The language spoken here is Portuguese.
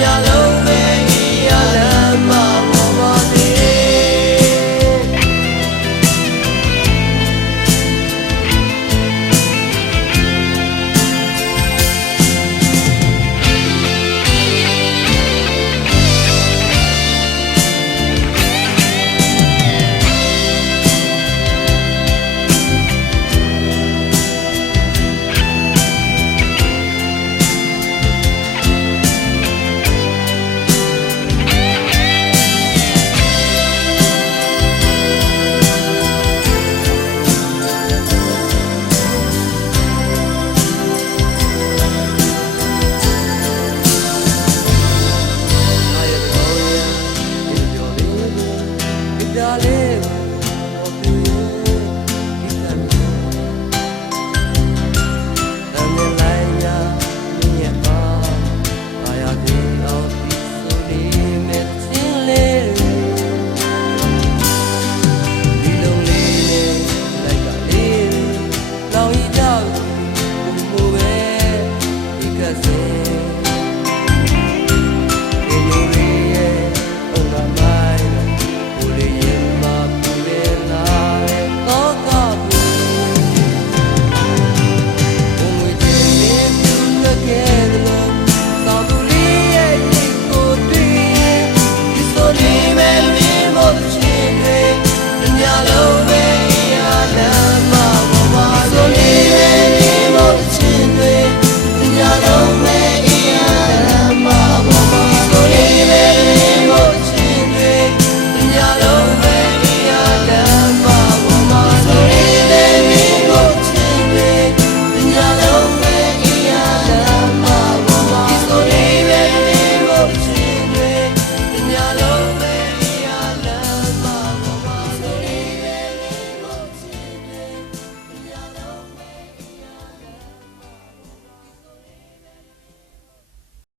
lluvia darling